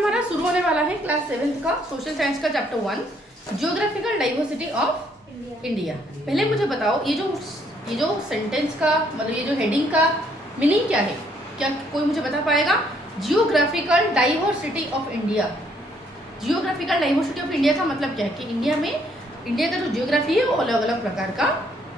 हमारा शुरू होने वाला है क्लास 7 का सोशल साइंस का chapter 1 geographical diversity of India. पहले मुझे बताओ ये जो सेंटेंस का मतलब ये जो हेडिंग का मीनिंग क्या है? क्या कोई मुझे बता पाएगा? Geographical diversity of India. Geographical diversity of India का मतलब क्या है कि इंडिया का जो जियोग्राफी है वो अलग अलग प्रकार का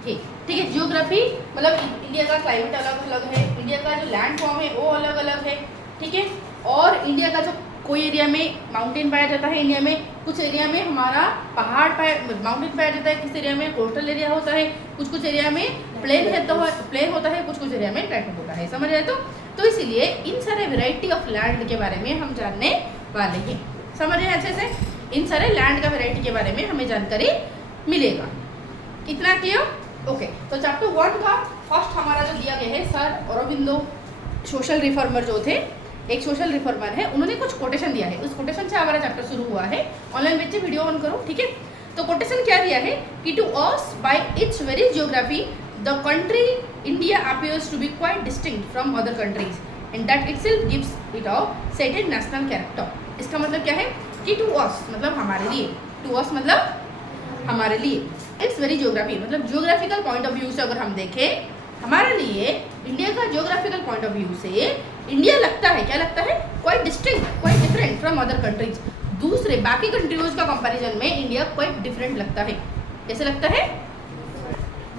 है। ठीक है, जियोग्राफी मतलब इंडिया का क्लाइमेट अलग अलग है, इंडिया का जो लैंड फॉर्म है वो अलग अलग है। ठीक है, और इंडिया का जो कोई एरिया में माउंटेन पाया जाता है, इंडिया में कुछ एरिया में हमारा माउंटेन पाया जाता है, किस एरिया में कोस्टल एरिया होता है, कुछ एरिया में प्लेन होता है, कुछ एरिया में ट्रैक होता है। समझ आए? तो इसीलिए इन सारे वेराइटी ऑफ लैंड के बारे में हम जानने वाले हैं। समझ रहे हैं अच्छे से? इन सारे लैंड का वेराइटी के बारे में हमें जानकारी मिलेगा। इतना क्लियर? ओके, तो चैप्टर 1 का फर्स्ट हमारा जो दिया गया है, सर अरबिंदो सोशल रिफॉर्मर जो थे, एक सोशल रिफॉर्मर है, उन्होंने कुछ कोटेशन दिया है। उस कोटेशन से हमारा चैप्टर शुरू हुआ है। ऑनलाइन बच्चे वीडियो ऑन करो। ठीक है, तो कोटेशन क्या दिया है कि to us by its very geography the country India appears to be quite distinct from other countries and that itself gives it a certain national character. इसका मतलब क्या है कि टू अस मतलब हमारे लिए, टू अस मतलब हमारे लिए, इट्स वेरी जियोग्राफी मतलब जियोग्राफिकल पॉइंट ऑफ व्यू से अगर हम देखें, हमारे लिए इंडिया का जियोग्राफिकल पॉइंट ऑफ व्यू से इंडिया लगता है, क्या लगता है? Quite distinct, quite different from other countries. दूसरे बाकी कंट्रीज का कंपैरिजन में इंडिया क्वाइट डिफरेंट लगता है। कैसे लगता है?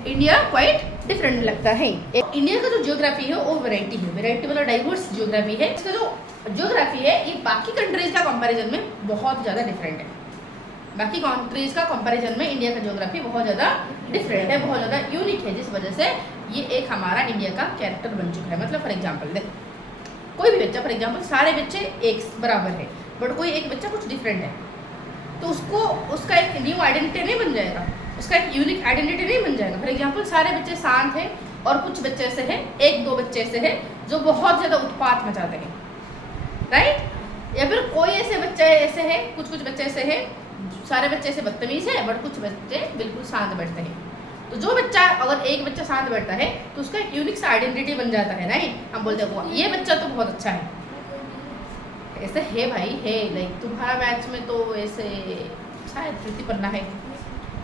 इंडिया क्वाइट डिफरेंट लगता है। इंडिया का जो जियोग्राफी है वो वैरायटी है, वैरायटी मतलब डाइवर्स जियोग्राफी है। इसका जो जियोग्राफी है ये बाकी कंट्रीज का कंपैरिजन में बहुत ज़्यादा डिफरेंट है। बाकी कंट्रीज का कंपैरिजन में इंडिया का जियोग्राफी बहुत ज़्यादा डिफरेंट है, बहुत ज़्यादा यूनिक है, जिस वजह से ये एक हमारा इंडिया का कैरेक्टर बन चुका है। मतलब फॉर एग्जांपल देख, कोई भी बच्चा, फॉर एग्जांपल सारे बच्चे एक बराबर है, बट कोई एक बच्चा कुछ डिफरेंट है, तो उसका एक न्यू आइडेंटिटी नहीं बन जाएगा, उसका एक यूनिक आइडेंटिटी नहीं बन जाएगा। फॉर एग्जांपल सारे बच्चे शांत हैं और कुछ बच्चे ऐसे हैं, एक दो बच्चे ऐसे हैं जो बहुत ज़्यादा उत्पात मचाते हैं, राइट? या फिर कोई ऐसे बच्चे ऐसे हैं, कुछ बच्चे ऐसे हैं, सारे बच्चे ऐसे बदतमीज है बट कुछ बच्चे बिल्कुल शांत बैठते हैं। तो जो बच्चा, अगर एक बच्चा शांत बैठता है तो उसका एक यूनिक सा आइडेंटिटी बन जाता है, राइट? हम बोलते हैं ये बच्चा तो बहुत अच्छा है, ऐसे है भाई है, लाइक तुम्हारा मैच में तो ऐसे शायद प्रीति पन्ना है,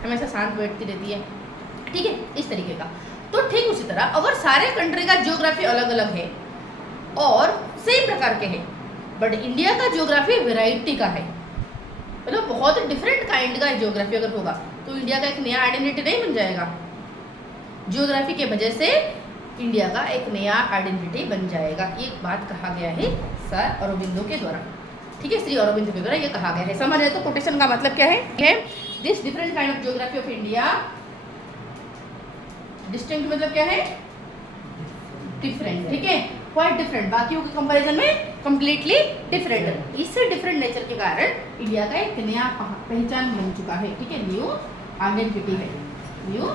हमेशा शांत बैठती रहती है। ठीक है, इस तरीके का। तो ठीक उसी तरह अगर सारे कंट्री का जियोग्राफी अलग अलग है और सेम प्रकार के है, बट इंडिया का जियोग्राफी वेराइटी का है, मतलब बहुत डिफरेंट काइंड का जियोग्राफी अगर होगा तो इंडिया का एक नया आइडेंटिटी नहीं बन जाएगा। जियोग्राफी के वजह से इंडिया का एक नया आइडेंटिटी बन जाएगा। ये बात कहा गया है सर अरबिंदो के द्वारा। ठीक है, श्री अरबिंदो के द्वारा ये कहा गया है। समझ रहे? तो कोटेशन का मतलब क्या है? This different kind of geography of India, distinct मतलब क्या है? डिफरेंट। ठीक है, क्वाइट डिफरेंट, बाकियों के कंपैरिजन में कंप्लीटली डिफरेंट। इससे डिफरेंट नेचर के कारण इंडिया का एक नया पहचान बन चुका है। ठीक है, न्यू आइडेंटिटी है, न्यू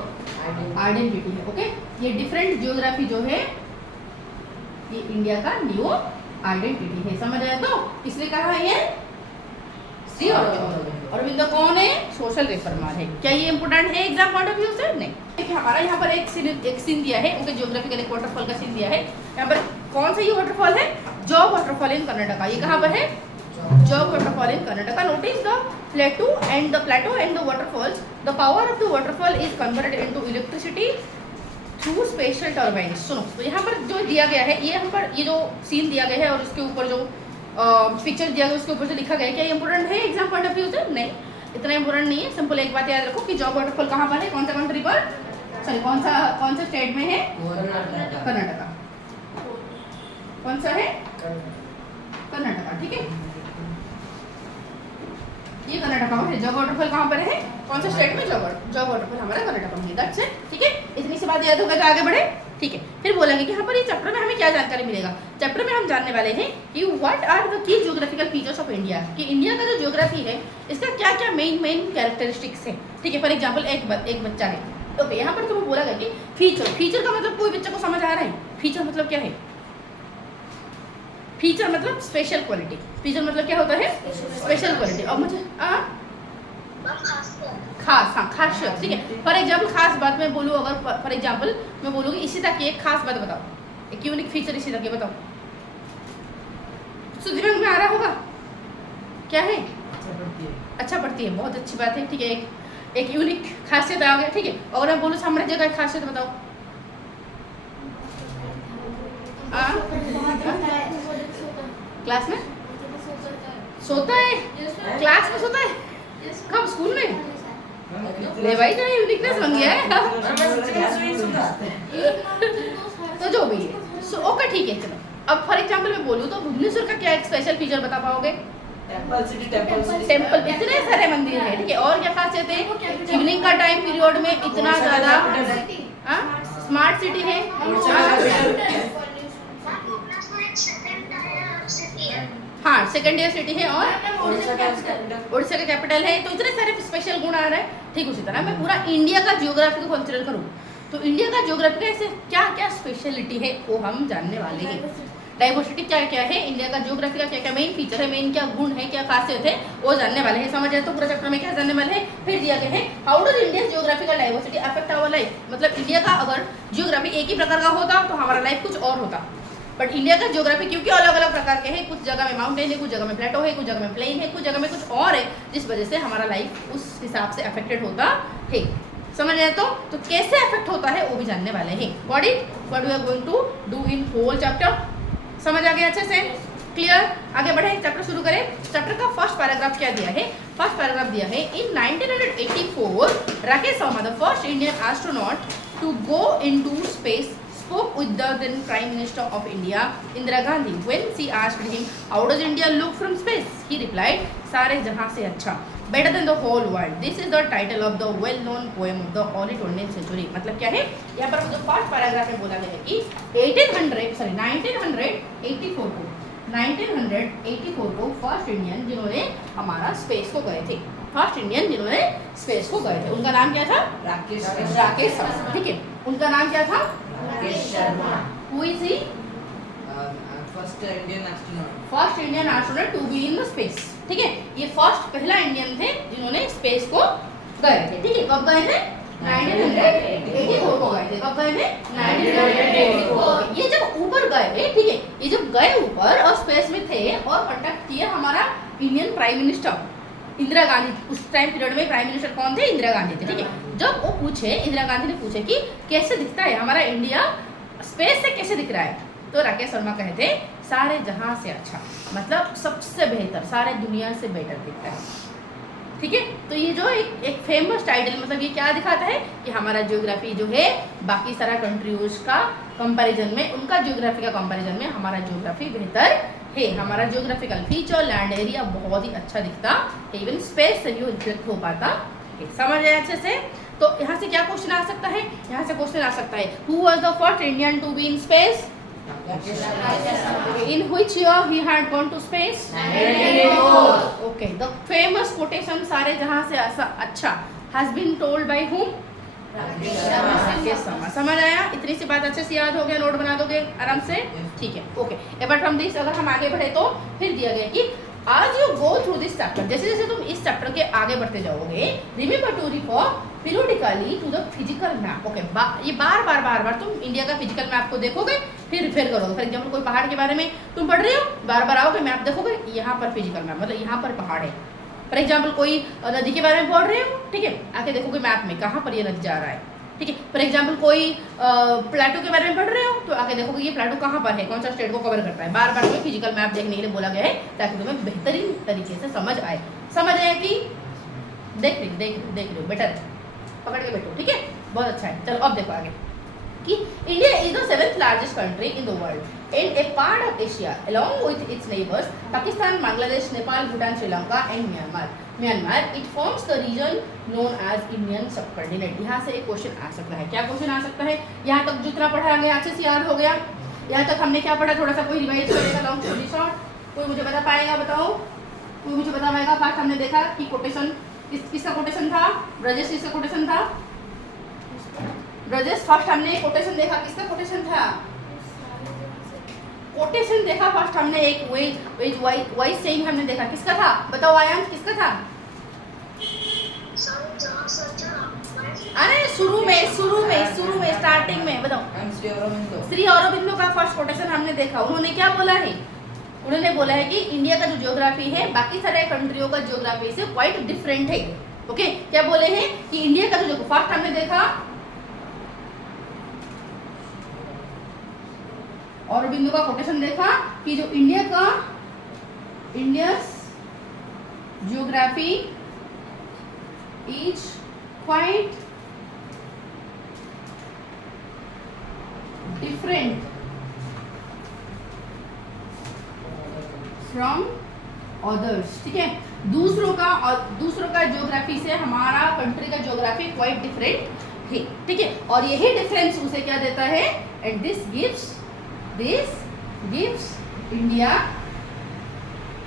आइडेंटिटी है। ओके, ये डिफरेंट जियोग्राफी जो है ये इंडिया का न्यू आइडेंटिटी है। समझ आया? तो इसलिए कहा है ये श्री अरबिंदो कौन है? सोशल रिफॉर्मर है। क्या ये इंपोर्टेंट है एग्जाम पॉइंट ऑफ व्यू से? नहीं। देखिए हमारा यहाँ पर एक सीन दिया है, उनके जियोग्राफिकल एक वाटरफॉल का सीन दिया है। यहाँ पर कौन सा ये वाटरफॉल है? जोग वाटरफॉल इन कर्नाटका। ये कहाँ पर है? जोग waterfall in Karnataka. Notice the plateau and the waterfalls, the power of the waterfall is converted into electricity through special turbines। सुनो, तो यहाँ पर जो दिया गया है, ये हम पर ये जो सीन दिया गया है और उसके ऊपर जो पिक्चर दिया गया उसके ऊपर जो लिखा गया है, क्या ये इंपोर्टेंट है एग्जाम पॉइंट ऑफ व्यू से? नहीं, इतना इंपोर्टेंट नहीं है। सिंपल एक बात याद रखो कि जोग वाटरफॉल कहाँ पर है, कौन सा कंट्री पर, सॉरी कौन सा स्टेट में है? कर्नाटका। कौन सा है? कर्नाटका। ठीक है, ये कर्नाटका में है। जोग वाटरफॉल कहाँ पर है? कौन सा स्टेट में? जोग वाटरफॉल हमारा कर्नाटका में है। That's it. ठीक है, इतनी सी बात याद होगा तो आगे बढ़े। ठीक है, फिर बोलेंगे कि यहाँ पर ये चैप्टर में हमें क्या जानकारी मिलेगा। चैप्टर में हम जानने वाले हैं कि what are the key geographical features of India, कि इंडिया का जो जियोग्राफी है इसका क्या क्या मेन कैरेक्टरिस्टिक्स है। ठीक है, फॉर एग्जाम्पल एक बच्चा है, ओके, यहाँ पर तुम्हें बोला गया कि फीचर का मतलब कोई बच्चा को समझ आ रहा है? फीचर मतलब क्या है? फीचर मतलब स्पेशल क्वालिटी। फीचर मतलब क्या होता है? Special quality. और मुझे खास, हाँ खासियत। ठीक है, फॉर एग्जाम्पल खास बात मैं बोलूँ, अगर फॉर एग्जाम्पल मैं बोलूँगी इसी तक की एक खास बात बताओ, एक यूनिक फीचर इसी तक के बताओ, तो दिमाग में आ रहा होगा? क्या है? अच्छा पढ़ती है, बहुत अच्छी बात है। ठीक है, एक यूनिक खासियत आ गया। ठीक है, और मैं बोलूँ साम्राज्य का एक खासियत बताओ। क्लास में सोता है? क्लास में सोता है? कब? स्कूल में? ले भाई तो यूनिकनेस बन गया है। तो जो भी है ओके ठीक है। चलो अब फॉर एग्जांपल मैं बोलूँ तो भुवनेश्वर का क्या एक स्पेशल फीचर बता पाओगे? टेम्पल इतने सारे मंदिर है। ठीक है, और क्या खासियत है? इवनिंग का टाइम पीरियड में इतना ज्यादा स्मार्ट सिटी है। हाँ, सेकंड ईयर सिटी है और उड़ीसा का कैपिटल है। तो इतने सारे स्पेशल गुण आ रहे हैं। ठीक उसी तरह मैं पूरा इंडिया का जियोग्राफी को कंसिडर करूँ तो इंडिया का जियोग्राफी का ऐसे क्या क्या स्पेशलिटी है वो हम जानने वाले हैं। डाइवर्सिटी क्या क्या है, इंडिया का जियोग्राफी का क्या क्या मेन फीचर है, मेन क्या गुण है, क्या खासियत है, वो जानने वाले हैं। समझ आए तो पूरा चैप्टर में क्या जानने वाले हैं। फिर दिया गया है how does India geographical diversity affect our life. मतलब इंडिया का अगर जियोग्राफी एक ही प्रकार का होता तो हमारा लाइफ कुछ और होता, बट इंडिया का जियोग्राफी क्योंकि अलग अलग प्रकार के हैं, कुछ जगह में माउंटेन है, कुछ जगह में प्लेटो है, कुछ जगह में प्लेन है, कुछ जगह में कुछ और है, जिस वजह से हमारा लाइफ उस हिसाब से अफेक्टेड होता है। समझ आए तो कैसे अफेक्ट होता है वो भी जानने वाले हैं। What we are going to do in whole chapter. समझ आ गया अच्छे से? क्लियर? आगे बढ़े, चैप्टर शुरू करें। चैप्टर का फर्स्ट पैराग्राफ क्या दिया है? फर्स्ट पैराग्राफ दिया है in 1984 Rakesh Sharma the first Indian astronaut to go into space spoke with the then Prime Minister of India, Indira Gandhi. When she asked him, how does India look from space? He replied, सारे जहाँ से अच्छा, better than the whole world. This is the title of the well-known poem of the early 20th century. मतलब क्या है? यहाँ पर जो फर्स्ट पैराग्राफ में बोला गया है कि 1984 को फर्स्ट इंडियन जिन्होंने हमारा स्पेस को गए थे, फर्स्ट इंडियन जिन्होंने स्पेस को गए थे, उनका नाम क्या था? राकेश शर्मा। ठीक है, उनका नाम क्या था? Rakesh Sharma. Who is he? First Indian astronaut. First Indian astronaut to be in the space. ठीक है, ये फर्स्ट पहला इंडियन थे जिन्होंने स्पेस को गए थे। ठीक है, कब गए थे? 1984 को गए थे। कब गए थे? 1984। ये जब ऊपर गए, ठीक है, ये जब गए ऊपर और स्पेस में थे और कांटेक्ट किया हमारा Indian prime minister Indira Gandhi. उस टाइम पीरियड में प्राइम मिनिस्टर कौन थे? इंदिरा गांधी थे। ठीक है, जब वो पूछे, इंदिरा गांधी ने पूछे कि कैसे दिखता है हमारा इंडिया स्पेस से, कैसे दिख रहा है, तो राकेश शर्मा कहते सारे जहां से अच्छा, मतलब सबसे बेहतर, सारे दुनिया से बेटर दिखता है। ठीक है, तो ये जो एक फेमस टाइटल, मतलब ये क्या दिखाता है कि हमारा जियोग्राफी जो है बाकी सारा कंट्रीज का कंपैरिजन में, उनका जियोग्राफी का कंपैरिजन में हमारा जियोग्राफी बेहतर है। हमारा जियोग्राफिकल फीचर, लैंड एरिया बहुत ही अच्छा दिखता है, इवन स्पेस से भी रिफ्लेक्ट हो पाता है। समझ आए अच्छे से? तो यहाँ से क्या क्वेश्चन आ सकता है? यहाँ से क्वेश्चन आ सकता है who was the first Indian to be in space? In which year he had gone to space? 1984. Okay, the famous quotation सारे जहाँ से अच्छा has been told by whom? Rakesh Sharma. समझ आया? इतनी सी बात अच्छे से याद हो गया, नोट बना दोगे आराम से? ठीक है, ओके। अपार्ट फ्रॉम दिस अगर हम आगे बढ़े तो फिर दिया गया कि as you go through this chapter, जैसे जैसे तुम इस चैप्टर के आगे बढ़ते जाओगे, remember to refer periodically to the physical map. Okay, ये बार बार तुम इंडिया का फिजिकल मैप को देखोगे, फिर रिफर करोगे। फॉर एग्जाम्पल कोई पहाड़ के बारे में तुम पढ़ रहे हो, बार बार आओगे, मैप देखोगे, यहाँ पर फिजिकल मैप, मतलब यहाँ पर पहाड़ है। फॉर एग्जाम्पल कोई नदी के बारे में पढ़ रहे हो, ठीक है, आके देखोगे मैप में कहाँ पर ये नदी जा रहा है। ठीक है, फॉर एग्जाम्पल कोई प्लेटो के बारे में पढ़ रहे हो तो आके देखोगे ये प्लेटो कहाँ पर है, कौन सा स्टेट को कवर करता है। बार बार तुम्हें फिजिकल मैप देखने के लिए बोला गया है ताकि तुम्हें बेहतरीन तरीके से समझ आए। समझ आए कि देख रहे हो, बेटर है, पकड़ के बैठो। ठीक है, बहुत अच्छा है। चलो अब देखो आगे कि India is the 7th largest country in the world and a part of Asia along with its neighbors Pakistan, Bangladesh, Nepal, Bhutan, Sri Lanka and Myanmar. It forms the region known as Indian subcontinent. यहाँ से एक क्वेश्चन आ सकता है। क्या क्वेश्चन आ सकता है? यहाँ तक जितना पढ़ा गया अच्छे से याद हो गया? यहाँ तक हमने क्या पढ़ा? थोड़ा सा कोई रिवाइज करेगा, लॉन्ग स्टोरी शॉर्ट? कोई मुझे बता पाएगा? बताओ, कोई मुझे बता पाएगा? पार्ट हमने देखा कि कोटेशन किसका कोटेशन था? ब्रजेश किसका कोटेशन था? ब्रजेश फर्स्ट हमने कोटेशन देखा, किसका कोटेशन था? कोटेशन देखा फर्स्ट हमने, एक वाइज सेइंग हमने देखा, किसका था? बताओ आयांश, किसका था? अरे शुरू में स्टार्टिंग में बताओ। श्री अरबिंदो का फर्स्ट कोटेशन हमने देखा। उन्होंने क्या बोला है? उन्होंने बोला है कि इंडिया का जो ज्योग्राफी है बाकी सारे कंट्रियों का ज्योग्राफी से क्वाइट डिफरेंट है। ओके, क्या बोले हैं कि इंडिया का जो फर्स्ट हमने देखा और बिंदु का कोटेशन देखा कि जो Indians geography is quite different from others. ठीक है, दूसरों का ज्योग्राफी से हमारा कंट्री का ज्योग्राफी क्वाइट डिफरेंट है। ठीक है, और यही डिफरेंस उसे क्या देता है, and this gives India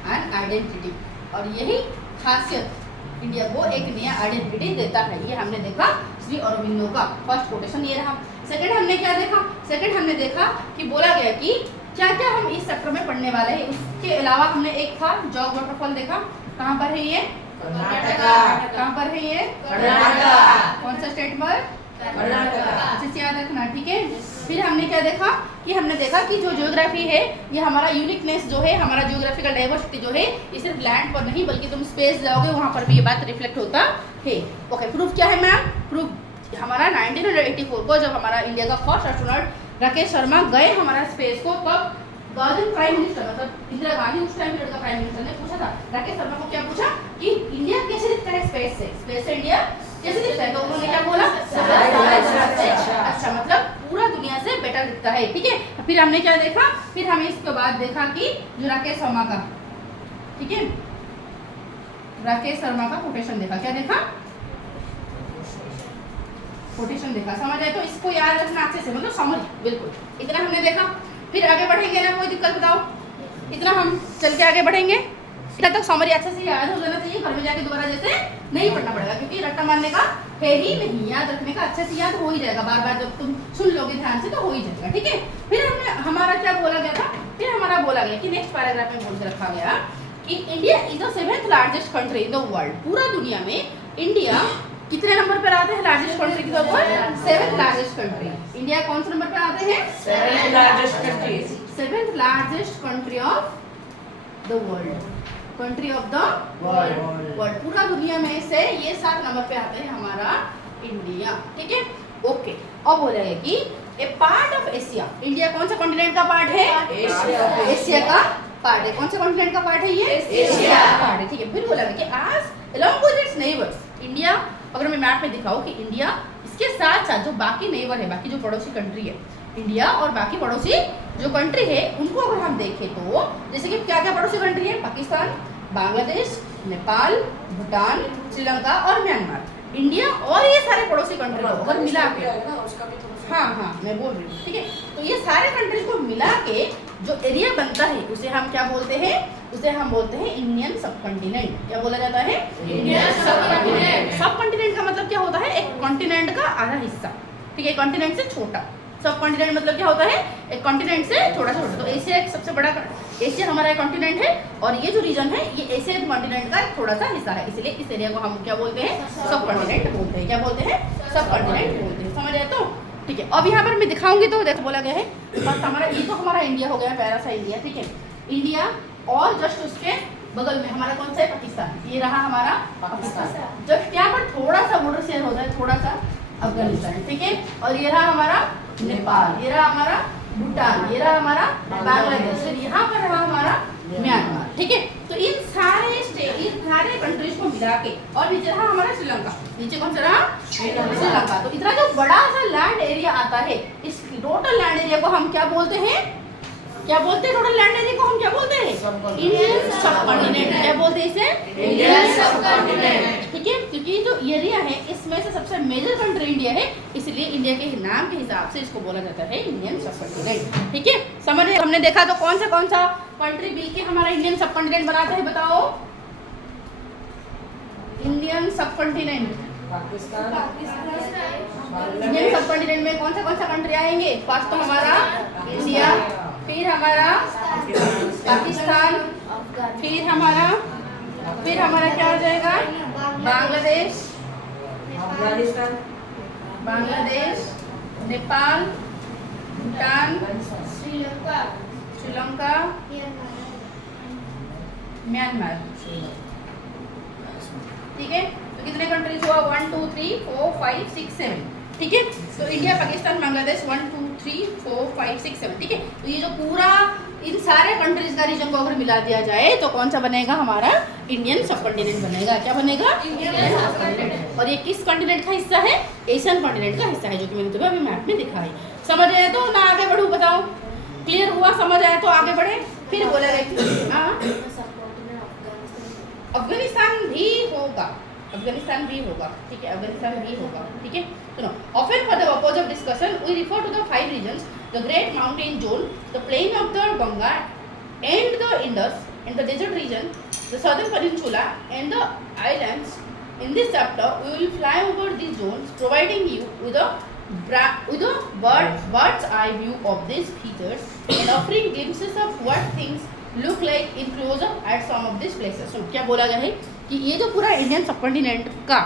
an identity, और यही खासियत इंडिया को एक नया आइडेंटिटी देता है। ये हमने देखा श्री अरबिंदो का फर्स्ट कोटेशन ये रहा। सेकंड हमने क्या देखा, सेकंड हमने देखा कि बोला गया कि क्या क्या हम इस चैप्टर में पढ़ने वाले हैं। उसके अलावा हमने एक था जॉग वाटरफॉल देखा, कहाँ पर है ये, कर्नाटका। कहाँ पर है ये, कर्नाटका। कौन सा स्टेट पर, कर्नाटका। अच्छे से याद रखना। ठीक है, फिर हमने क्या देखा कि हमने देखा कि जो ज्योग्राफी है ये हमारा यूनिकनेस जो है, हमारा ज्योग्राफिकल डाइवर्सिटी जो है, ये सिर्फ लैंड पर नहीं बल्कि तुम स्पेस जाओगे वहाँ पर भी ये बात रिफ्लेक्ट होता है। ओके, प्रूफ क्या है मैम, प्रूफ हमारा 1984 को जब हमारा इंडिया का फर्स्ट एस्ट्रोनॉट राकेश शर्मा गए हमारा स्पेस को, तब गवर्नमेंट प्राइम मिनिस्टर मतलब इंदिरा गांधी उस टाइम पीरियड का प्राइम मिनिस्टर ने पूछा था राकेश शर्मा को, क्या पूछा कि इंडिया कैसे दिखता है स्पेस से इंडिया कैसे दिखता है, तो उन्होंने क्या बोला, अच्छा मतलब पूरा दुनिया से बेटर दिखता है। ठीक है, फिर हमने क्या देखा, फिर हमें इसके बाद देखा कि जो राकेश शर्मा का, ठीक है, राकेश शर्मा का कोटेशन देखा, क्या देखा, कोटेशन देखा, समझ आए, तो इसको याद रखना अच्छे से, मतलब समझ बिल्कुल, इतना हमने देखा। फिर आगे बढ़ेंगे ना, कोई दिक्कत बताओ, इतना हम चल के आगे बढ़ेंगे, इतना तक समरी अच्छे से याद हो जाना चाहिए, घर में जाके दोबारा जैसे नहीं पढ़ना पड़ेगा, क्योंकि रट्टा मारने का है ही नहीं, याद रखने का अच्छे से याद हो ही जाएगा, बार बार जब तुम सुन लोगे ध्यान से तो हो ही जाएगा। ठीक है, फिर हमने हमारा क्या बोला गया था, फिर हमारा बोला गया कि नेक्स्ट पैराग्राफ में बोल के रखा गया कि India is the 7th largest country in the world, पूरा दुनिया में इंडिया कितने नंबर पर आते हैं लार्जेस्ट कंट्री की तरफ, 7th लार्जेस्ट कंट्री। इंडिया कौन से नंबर पर आते हैं, 7th largest country, 7th largest country of the world, country of the world, पूरा दुनिया में से ये 7 नंबर पे आते हैं हमारा इंडिया। ठीक है, ओके, अब बोला है कि ए पार्ट ऑफ एशिया, इंडिया कौन सा कॉन्टिनेंट का पार्ट है, एशिया का पार्ट है, कौन से कॉन्टिनेंट का पार्ट है ये, एशिया पार्ट है। ठीक है, फिर बोला है कि आज along with its neighbors, India, अगर मैं मैप में दिखाऊं कि इंडिया इसके साथ साथ जो बाकी नेबर है, बाकी जो पड़ोसी कंट्री है, इंडिया और बाकी पड़ोसी जो कंट्री है उनको अगर हम देखें तो जैसे कि क्या क्या पड़ोसी कंट्री है, पाकिस्तान, बांग्लादेश, नेपाल, भूटान, श्रीलंका और म्यांमार। इंडिया और ये सारे पड़ोसी कंट्री को अगर मिला के, हाँ मैं बोल रही हूँ, ठीक है, तो ये सारे कंट्रीज को मिला के जो एरिया बनता है उसे हम क्या बोलते हैं, उसे हम बोलते हैं इंडियन सब कॉन्टिनेंट। क्या बोला जाता है, इंडियन सब कॉन्टिनेंट। सब कॉन्टिनेंट का मतलब क्या होता है, एक कॉन्टिनेंट का आधा हिस्सा, ठीक है, कॉन्टिनेंट से छोटा। सब कॉन्टिनेंट मतलब क्या होता है, एक कॉन्टिनेंट से थोड़ा सा छोटा। तो एशिया एक सबसे बड़ा, एशिया हमारा एक कॉन्टिनेंट है और ये जो रीजन है ये एशियन कॉन्टिनेंट का एक थोड़ा सा हिस्सा है, इसलिए इस एरिया को हम क्या बोलते हैं, सब कॉन्टिनेंट बोलते हैं। क्या बोलते हैं, सब कॉन्टिनेंट बोलते हैं। समझ आए तो ठीक है। अब यहाँ पर मैं दिखाऊंगी तो देखो बोला गया है फर्स्ट हमारा, ये तो हमारा इंडिया हो गया, प्यारा सा इंडिया, ठीक है, इंडिया, और जस्ट उसके बगल में हमारा कौन सा है, पाकिस्तान। ये रहा हमारा पाकिस्तान। जस्ट यहाँ पर थोड़ा सा बॉर्डर शेयर होता है, थोड़ा सा अफगानिस्तान, ठीक है, और ये रहा हमारा नेपाल, ये रहा हमारा भूटान, ये रहा हमारा बांग्लादेश, फिर यहाँ पर रहा हमारा म्यांमार, ठीक है। तो इन सारे स्टेट, इन सारे कंट्रीज को मिला के, और नीचे रहा हमारा श्रीलंका, नीचे कौन सा रहा, श्रीलंका। तो इतना जो बड़ा सा लैंड एरिया आता है, इस टोटल लैंड एरिया को हम क्या बोलते हैं, क्या बोलते हैं, टोटल लैंड एरिया को हम क्या बोलते हैं, इंडियन सब कॉन्टिनेंट। क्या बोलते हैं इसे, इंडियन सब कॉन्टिनेंट, ठीक है, क्योंकि जो एरिया है इसमें से सबसे मेजर कंट्री इंडिया है, इसलिए इंडिया के नाम के हिसाब से इसको बोला जाता है इंडियन सब कॉन्टिनेंट, ठीक है। समझ हमने देखा तो कौन सा कंट्री मिल के हमारा इंडियन सब कॉन्टिनेंट बनाते हैं, बताओ, इंडियन सब कॉन्टिनेंट। इंडियन सब कॉन्टिनेंट में कौन सा कंट्री आएंगे, फर्स्ट तो हमारा इंडिया, फिर हमारा पाकिस्तान, फिर हमारा क्या हो जाएगा, बांग्लादेश, नेपाल, भूटान, श्रीलंका, म्यांमार, ठीक है। तो कितने कंट्रीज हुआ? 1 2 3 4 5 6 7, ठीक है। तो इंडिया, पाकिस्तान, बांग्लादेश 1 2 3 4 5 6 7, ठीक है। तो ये जो पूरा इन सारे कंट्रीज का रीजन को अगर मिला दिया जाए तो कौन सा बनेगा? हमारा इंडियन सब कॉन्टिनेंट बनेगा। क्या बनेगा? इंडियन सब कॉन्टिनेंट। और ये किस कॉन्टिनेंट का हिस्सा है? एशियन कॉन्टिनेंट का हिस्सा है, जो कि मैंने तुम्हें अभी मैप में दिखाई। समझ आया तो ना आगे बढ़ूँ? बताओ, क्लियर हुआ? समझ आया तो आगे बढ़े। फिर बोला अफगानिस्तान भी होगा, अफगानिस्तान भी होगा, ठीक है, अफगानिस्तान भी होगा, ठीक है। सुनो, often for the purpose of discussion we refer to the 5 regions, the great mountain zone, the plain of the Ganga and the Indus and the desert region, the southern peninsula and the islands. In this chapter, we will fly over these zones, providing you with a bird's eye view of these features and offering glimpses of what things look like in close up at some of these places. So, क्या बोला गया है कि ये जो पूरा Indian subcontinent का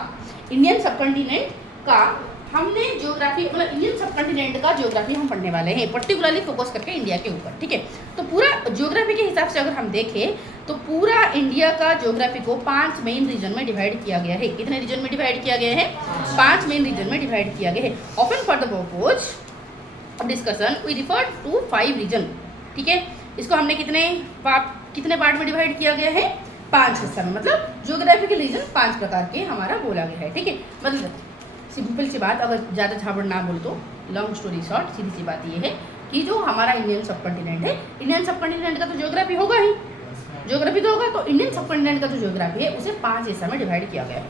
हमने ज्योग्राफी, मतलब इंडियन सबकॉन्टिनेंट का ज्योग्राफी हम पढ़ने वाले हैं, पर्टिकुलरली फोकस करके इंडिया के ऊपर, ठीक है। तो पूरा ज्योग्राफी के हिसाब से अगर हम देखें तो पूरा इंडिया का ज्योग्राफी को 5 मेन रीजन में डिवाइड किया गया है। कितने रीजन में डिवाइड किया गया है? 5 मेन रीजन में डिवाइड किया गया है। Often for the purpose of discussion we refer to 5 region, ठीक है। इसको हमने कितने पार्ट में डिवाइड किया गया है? 5 हिस्सा में। मतलब ज्योग्राफिकल रीजन 5 प्रकार के हमारा बोला गया है, ठीक है। मतलब सिंपल सी बात, अगर ज़्यादा झाबड़ ना बोल तो लॉन्ग स्टोरी शॉर्ट, सीधी सी बात ये है कि जो हमारा इंडियन सबकॉन्टिनेंट है, इंडियन सबकॉन्टिनेंट का तो ज्योग्राफी होगा ही, ज्योग्राफी तो होगा। तो इंडियन सबकॉन्टिनेंट का जो ज्योग्राफी है उसे 5 हिस्सा में डिवाइड किया गया है।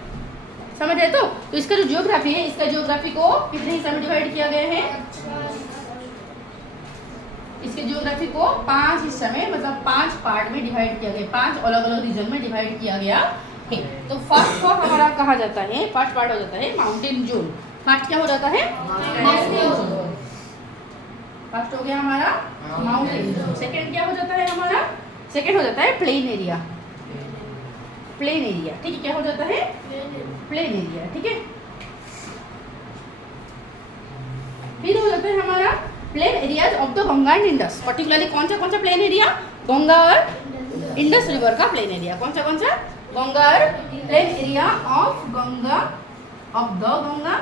समझ आए तो इसका जो ज्योग्राफी है, इसका ज्योग्राफी को कितने हिस्सा में डिवाइड किया गया है? इसके ज्योग्राफी को 5 हिस्सा में, मतलब 5 पार्ट में डिवाइड किया गया, 5 अलग अलग रीजन में डिवाइड किया गया है। तो फर्स्ट को हमारा कहा जाता है, फर्स्ट पार्ट हो जाता है माउंटेन जोन। फर्स्ट क्या हो जाता है? Mountain zone. फर्स्ट हो गया हमारा माउंटेन जोन। सेकंड क्या हो जाता है हमारा? सेकंड हो जाता है प्लेन एरिया, प्लेन एरिया, ठीक है। क्या हो जाता है? प्लेन एरिया, ठीक है। फिर हो जाता है हमारा plain areas of the Ganga and Indus. Particularly कौन सा प्लेन एरिया? गंगा और इंडस रिवर का प्लेन एरिया। कौन सा? गंगा और plain area of Ganga, of the Ganga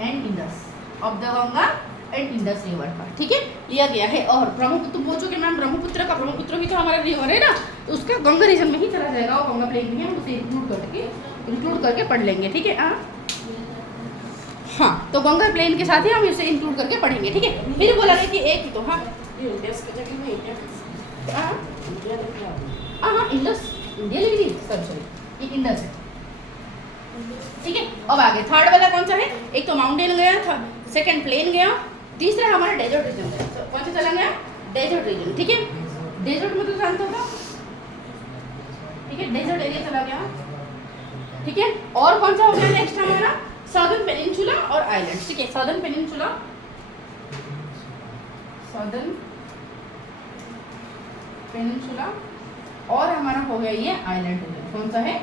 and Indus, of the Ganga and Indus river का, ठीक है, लिया गया है। और ब्रह्मपुत्र, तुम पूछोगे मैम ब्रह्मपुत्र भी तो हमारा रिवर है ना, तो उसका गंगा रीजन में ही चला जाएगा, और गंगा प्लेन में हम उसे इंक्लूड करके पढ़ लेंगे, ठीक है। हाँ, तो गंगा प्लेन के साथ ही हम इसे इंक्लूड करके पढ़ेंगे, ठीक है। फिर बोला गया कि एक ही तो, हाँ इंडस, इंडिया लिख दी, सॉरी ये इंडस है, ठीक है। अब आगे थर्ड वाला कौन सा है? एक तो माउंटेन गया था, सेकंड प्लेन गया, तीसरा हमारा डेजर्ट रीजन है। तो कौन सा चला गया? डेजर्ट रीजन, ठीक है। डेजर्ट मतलब जानते हो, ठीक है, डेजर्ट एरिया चला गया, ठीक है। और कौन सा हो गया नेक्स्ट हमारा? सदर्न पेनिनसुला और आइलैंड्स, ठीक है। सदर्न पेनिनसुला, सदर्न पेनिनसुला, और हमारा हो गया ये आइलैंड रीजन। कौन सा है?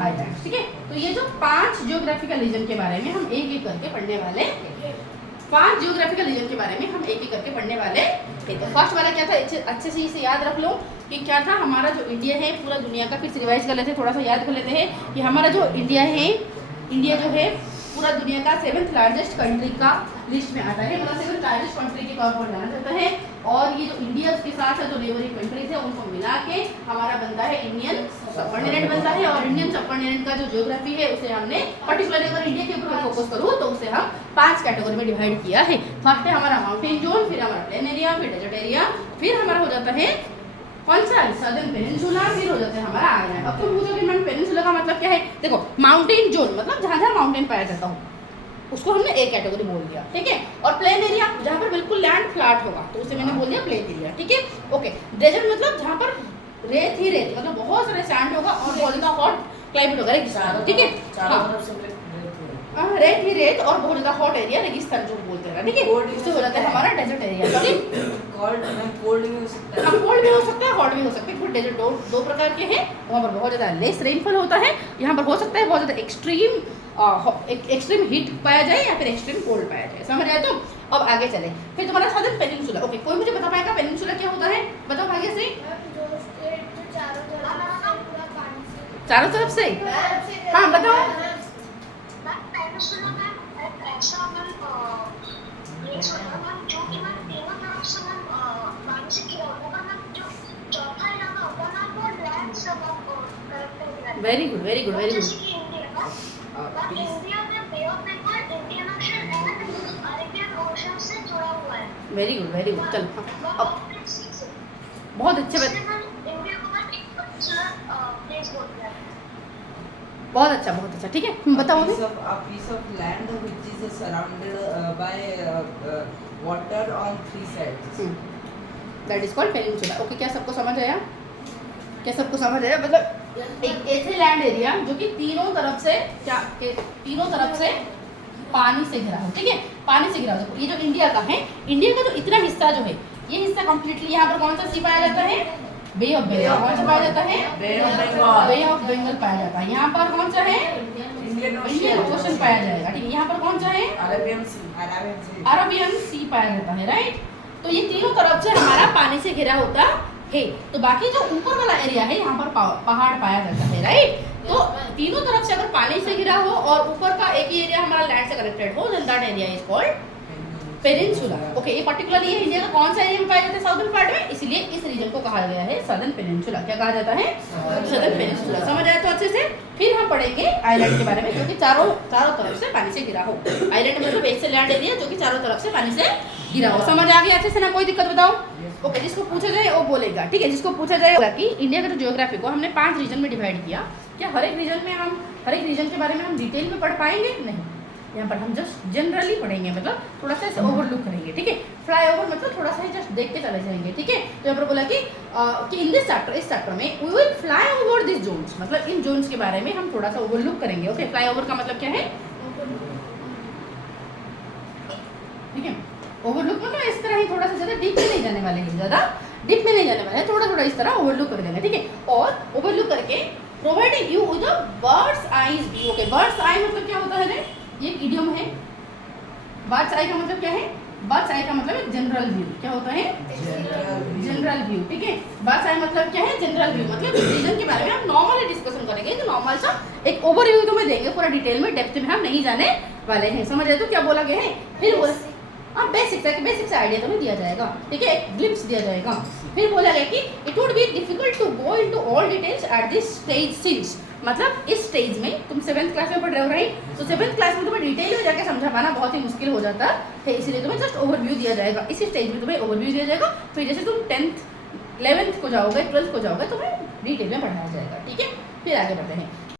आइलैंड, ठीक है। तो ये जो 5 जियोग्राफिकल रीजन के बारे में हम एक एक करके पढ़ने वाले, 5 जियोग्राफिकल रीजन के बारे में हम एक एक करके पढ़ने वाले थे। तो फर्स्ट वाला क्या था? अच्छे से इसे याद रख लो कि क्या था हमारा जो इंडिया है पूरा दुनिया का। फिर से रिवाइज कर लेते हैं, थोड़ा सा याद कर लेते हैं कि हमारा जो इंडिया है, इंडिया जो है पूरा दुनिया का 7th लार्जेस्ट कंट्री का लिस्ट में आता है, मतलब 7th लार्जेस्ट कंट्री के तौर पर जाना जाता है। और ये जो इंडिया के साथ जो नेबरिंग कंट्रीज है उनको मिला के हमारा बनता है इंडियन सबकॉन्टिनेंट बनता है। और इंडियन सबकॉन्टिनेंट का जो ज्योग्राफी है उसे हमने पर्टिकुलरली अगर इंडिया के ऊपर फोकस करूँ तो उसे हम 5 कैटेगरी में डिवाइड किया है। फर्स्ट है हमारा माउंटेन जोन, फिर हमारा प्लेन एरिया, फिर डेजर्ट एरिया, फिर हमारा हो जाता है कौन सा? सदर्न पेनिनसुला, फिर हो जाता है हमारा आइलैंड। अब तुम पूछोगे मैम पेनिनसुला का मतलब क्या है? देखो, माउंटेन जोन मतलब जहाँ जहाँ माउंटेन पाया जाता हो उसको हमने एक कैटेगरी बोल दिया, ठीक है। और प्लेन एरिया जहाँ पर बिल्कुल लैंड फ्लैट होगा तो उसे मैंने बोल दिया प्लेन एरिया, ठीक है, ओके। डेजर्ट मतलब जहाँ पर रेत ही रेत, मतलब बहुत सारे सैंड होगा और बहुत ज़्यादा हॉट क्लाइमेट होगा, रेगिस्तान, ठीक है। रेत ही रेत और बहुत ज़्यादा हॉट एरिया, रेगिस्तान जो बोलते हैं, ठीक है, उससे हो जाता है हमारा डेजर्ट एरिया। कोल्ड भी हो सकता है, कोल्ड भी हो सकता है, हॉट भी हो सकता है। फिर डेजर्ट दो प्रकार के हैं, वहाँ पर बहुत ज़्यादा लेस रेनफॉल होता है, यहाँ पर हो सकता है बहुत ज़्यादा एक्सट्रीम हीट पाया जाए या फिर एक्सट्रीम कोल्ड पाया जाए। समझ आया? तो अब आगे चले। फिर तुम्हारा सदर्न पेनिनसुला, ओके, कोई मुझे बता पाएगा पेनिनसुला क्या होता है? बताओ भाग्यश्री। चारों तरफ से? हाँ बताओ। Very good very good very good. Very good very good. चलो अब बहुत अच्छे बहुत अच्छा ठीक है। बताओ अभी। A piece of land which is surrounded by water on three sides. That is called peninsula. Okay, क्या सबको समझ आया? क्या सबको समझ आया? मतलब एक ऐसे लैंड एरिया जो कि तीनों तरफ से तीनों तरफ से पानी से घिरा हो। ठीक है, पानी से घिरा हो। ये जो इंडिया का है, इंडिया का जो इतना हिस्सा जो है, ये हिस्सा कंप्लीटली यहाँ पर कौन सा सी पाया जाता है? Bay of Bengal. कौन सा पाया जाता है? Bay of Bengal. Bay of Bengal पाया जाता है। यहाँ पर कौन सा है? इंडियन ओशन पाया जाएगा। ठीक है, यहाँ पर कौन सा है? अरेबियन सी। अरेबियन सी पाया जाता है, राइट। तो ये तीनों तरफ से हमारा पानी से घिरा होता है। तो बाकी जो ऊपर वाला एरिया है, यहाँ पर पहाड़ पाया जाता है, राइट। तो तीनों तरफ से अगर पानी से घिरा हो और ऊपर का एक ही एरिया हमारा लैंड से कनेक्टेड हो, then that area is called peninsula. Okay, ये पर्टिकुलरली इंडिया का कौन सा एरिया में पाया जाता है? साउदर्न पार्ट में, इसलिए इस रीजन को कहा गया है सदर्न पेनिनसुला। क्या कहा जाता है? Southern peninsula. समझ आया तो अच्छे से? फिर हम पढ़ेंगे आइलैंड के बारे में, जो कि चारों तरफ से पानी से घिरा हो। आइलैंड मतलब ऐसे लैंड एरिया जो कि चारों तरफ से पानी से घिरा हो। समझ आ गया अच्छे से ना? कोई दिक्कत बताओ? ओके, जिसको पूछा जाए वो बोलेगा। ठीक है, जिसको पूछा जाएगा कि इंडिया का जो ज्योग्राफी को हमने 5 रीजन में डिवाइड किया, क्या हर एक रीजन के बारे में हम डिटेल में पढ़ पाएंगे? नहीं, यहाँ पर हम जस्ट जनरली पढ़ेंगे, मतलब थोड़ा सा ऐसे ओवरलुक करेंगे। ठीक है, फ्लाई ओवर मतलब थोड़ा सा जस्ट देख के चले जाएंगे। ठीक है, तो यहाँ पर बोला कि इन दिस चैप्टर, इस चैप्टर में we will fly over this zones, मतलब इन जोन्स के बारे में हम थोड़ा सा ओवरलुक करेंगे। ओके, फ्लाई ओवर का मतलब क्या है? ठीक है, ओवरलुक मतलब इस तरह ही थोड़ा सा, ज़्यादा डीप में नहीं जाने वाले हैं, ज़्यादा डीप में नहीं जाने वाले हैं, थोड़ा इस तरह ओवरलुक कर देंगे। ठीक है, और ओवरलुक करके providing you with bird's eyes view. Okay, bird's eye मतलब क्या होता है? ये एक इडियम है। बर्ड्स आई का मतलब क्या है? बर्ड्स आई का मतलब है जनरल व्यू। क्या होता है? General view. ठीक है, बर्ड्स आई मतलब क्या है? General view. मतलब रीजन के बारे में हम नॉर्मली डिस्कशन करेंगे, तो नॉर्मल सा एक ओवरव्यू तुम्हें देंगे, पूरा डिटेल में डेप्थ में हम नहीं जाने वाले हैं। समझ आए तो क्या बोला गया है? फिर बोला बेसिक से आइडिया तुम्हें दिया जाएगा। ठीक है, एक ग्लिम्स दिया जाएगा। फिर बोला गया कि it would be difficult to go into all details at this stage since, मतलब इस स्टेज में तुम 7th क्लास में पढ़ रहे हो, राइट। तो 7th क्लास में तुम्हें डिटेल में जाके समझा पाना बहुत ही मुश्किल हो जाता है, इसलिए तुम्हें जस्ट ओवरव्यू दिया जाएगा। इसी स्टेज में तुम्हें ओवरव्यू दिया जाएगा। फिर जैसे तुम 10th 11th को जाओगे, 12th को जाओगे, तुम्हें डिटेल में पढ़ाया जाएगा। ठीक है, फिर आगे बढ़ते हैं।